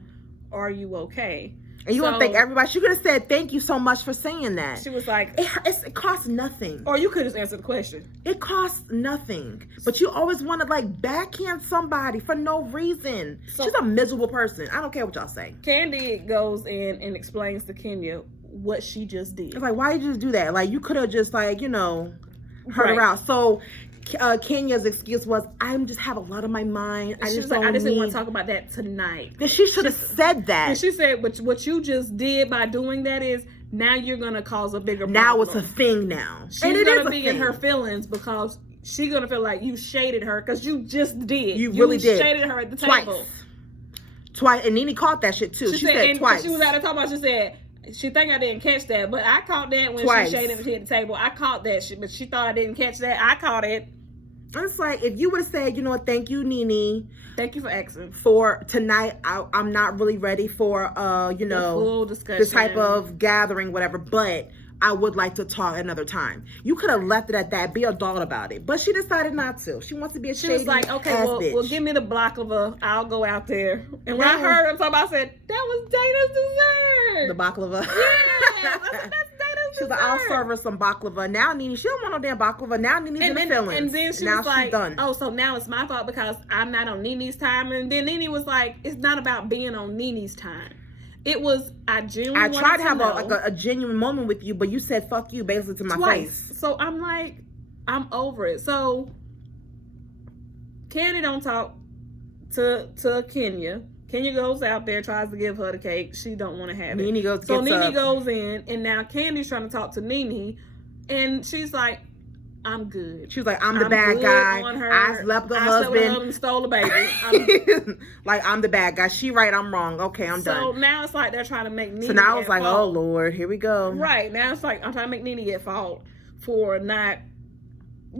are you okay? And you want to thank everybody. She could have said, thank you so much for saying that. She was like, it costs nothing. Or you could just answer the question. It costs nothing. But you always want to backhand somebody for no reason. She's a miserable person. I don't care what y'all say. Candy goes in and explains to Kenya what she just did. It's like, why did you just do that? Like, you could have just heard her out. So Kenya's excuse was, I just have a lot on my mind. I just didn't want to talk about that tonight. Then she should have said that. And she said, but what you just did by doing that is, now you're going to cause a bigger problem. Now it's a thing now. She's going to be in her feelings because she's going to feel like you shaded her because you just did. You really did. You shaded her at the table. Twice. And Nene caught that shit too. She said twice. She was at the top. She said, she think I didn't catch that, but I caught that when she shaded me at the table. I caught that shit, but she thought I didn't catch that. I caught it. It's like, if you would have said, you know what, thank you, Nene. Thank you for asking. For tonight, I'm not really ready for, the full discussion. This type of gathering, whatever, but I would like to talk another time. You could have left it at that, be adult about it. But she decided not to. She wants to be a shady ass bitch. She was like, okay, well, give me the block of I'll go out there. And when I heard her talk about, I said, that was Dana's dessert. The baklava. Yeah, that's Dana's She's like, I'll serve her some baklava. Now Nene, she don't want no damn baklava. Now Nene's in the feelings. And then she was like, oh, so now it's my fault because I'm not on Nene's time. And then Nene was like, it's not about being on Nene's time. It was, I tried to have a genuine moment with you, but you said fuck you basically to my face. So I'm like, I'm over it. So Candy don't talk to Kenya. Kenya goes out there, tries to give her the cake. She don't want to have it. Nene goes in, and now Candy's trying to talk to Nene, and she's like, I'm good. She was like, I'm the bad guy. I slept with her husband. And stole a baby. Like, I'm the bad guy. She right, I'm wrong. Okay, I'm done. So now it's like they're trying to make Nene So now it's like, fault. oh, Lord, here we go. Right. Now it's like, I'm trying to make Nene at fault for not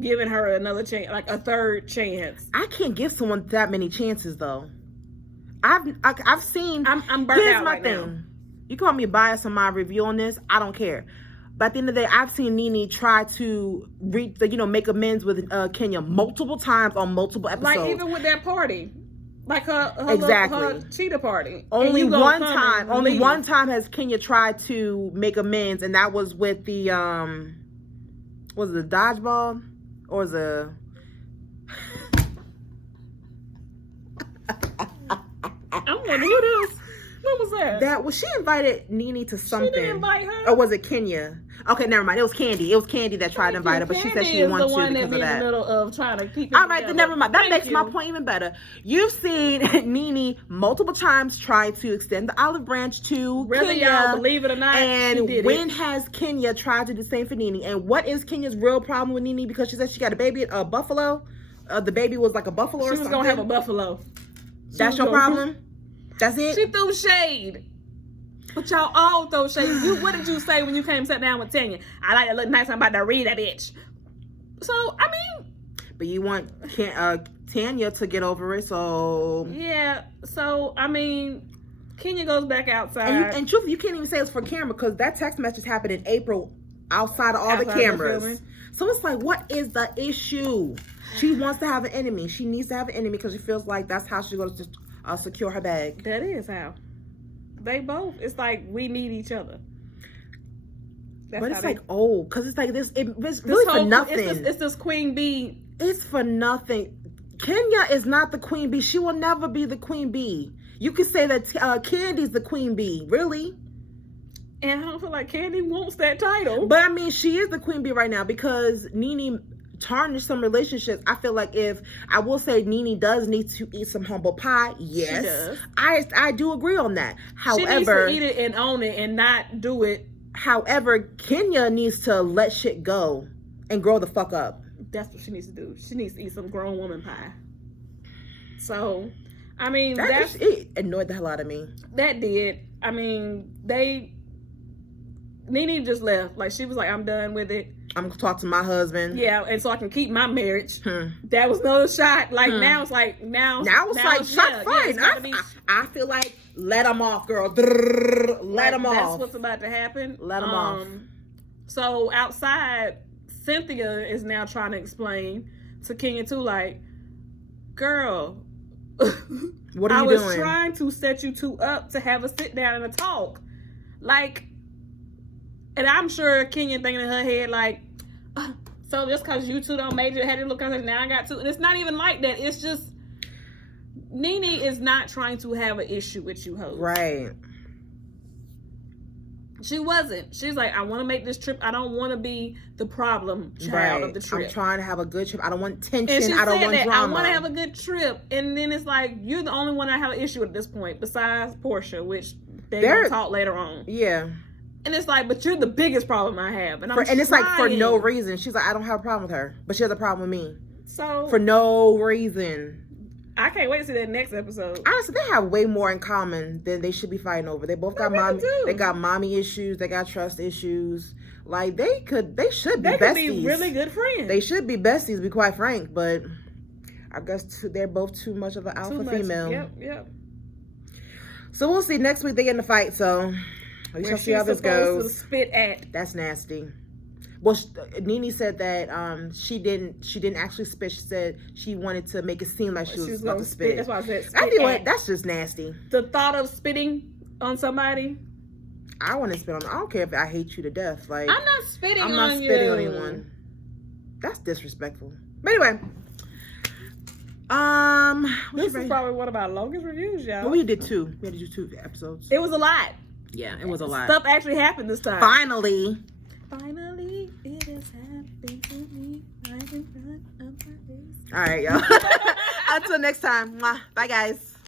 giving her another chance, like a third chance. I can't give someone that many chances, though. I've seen. I'm burnt out right now. You call me biased on my review on this. I don't care. But at the end of the day, I've seen Nene try to make amends with Kenya multiple times on multiple episodes. Like even with that party, like her cheetah party. Only one time has Kenya tried to make amends, and that was with the was it the dodgeball or the. I'm wondering who this. What was that? That was she invited Nene to something. She didn't invite her. Or was it Kenya? Okay, never mind. It was Candy. It was Candy that tried to invite her, but she said she didn't want to because of that. In the middle of trying to keep it all right, then never mind. That makes my point even better. You've seen Nene multiple times try to extend the olive branch to Kenya. Y'all believe it or not, and when has Kenya tried to do the same for Nene? And what is Kenya's real problem with Nene? Because she said she got a baby, a buffalo. The baby was like a buffalo or something. She was going to have a buffalo. That's your problem? That's it? She threw shade. But y'all all throw shade. What did you say when you came and sat down with Tanya? I like to look nice. I'm about to read that bitch. So, I mean. But you want Tanya to get over it, so. Yeah. So, I mean, Kenya goes back outside. And truthfully, you can't even say it's for camera because that text message happened in April outside of all the cameras. So So it's like, what is the issue? She wants to have an enemy. She needs to have an enemy because she feels like that's how she's going to secure her bag. That is how. They both. It's like we need each other. But it's like, because it's like this. It's really for nothing. It's this queen bee. It's for nothing. Kenya is not the queen bee. She will never be the queen bee. You could say that Candy's the queen bee. Really? And I don't feel like Candy wants that title. But I mean, she is the queen bee right now because Nene tarnished some relationships. I feel like I will say Nene does need to eat some humble pie. Yes. She does. I do agree on that. However, she needs to eat it and own it and not do it. However, Kenya needs to let shit go and grow the fuck up. That's what she needs to do. She needs to eat some grown woman pie. So, I mean, it annoyed the hell out of me. That did. I mean, Nene just left. Like, she was like, I'm done with it. I'm gonna talk to my husband. Yeah, and so I can keep my marriage. That was no shot. Like, now it's like, now it's like, shot fine. I feel like, let them off, girl. Let them off. That's what's about to happen. Let them off. So, outside, Cynthia is now trying to explain to Kenya too, like, girl, what are you doing? I was trying to set you two up to have a sit down and a talk. Like, and I'm sure Kenya thinking in her head, like, so just because you two don't major had a little conversation, now I got two. And it's not even like that. It's just, Nene is not trying to have an issue with you, hoes. Right. She wasn't. She's like, I want to make this trip. I don't want to be the problem child of the trip. I'm trying to have a good trip. I don't want tension. I don't want drama. I want to have a good trip. And then it's like, you're the only one I have an issue with at this point, besides Portia, which they're going to talk later on. Yeah. And it's like, but you're the biggest problem I have. And it's like, for no reason. She's like, I don't have a problem with her. But she has a problem with me. So. For no reason. I can't wait to see that next episode. Honestly, they have way more in common than they should be fighting over. They both got They got mommy issues. They got trust issues. Like, they should be besties. They could be really good friends. They should be besties, to be quite frank. But I guess they're both too much of an alpha female. Yep. So we'll see. Next week they get in the fight. So we shall see how this goes. To spit at. That's nasty. Well, Nene said that she didn't actually spit. She said she wanted to make it seem like she was about to spit. That's why I said spit. I feel like that's just nasty. The thought of spitting on somebody. I want to spit on. I don't care if I hate you to death. Like, I'm not spitting on you. I'm not spitting on anyone. That's disrespectful. But anyway, this is probably one of our longest reviews, y'all. Well, we did two. We had to do 2 episodes. It was a lot. Yeah, it was a lot. Stuff actually happened this time. Finally, it has happened to me right in front of my face. All right, y'all. Until next time. Bye, guys.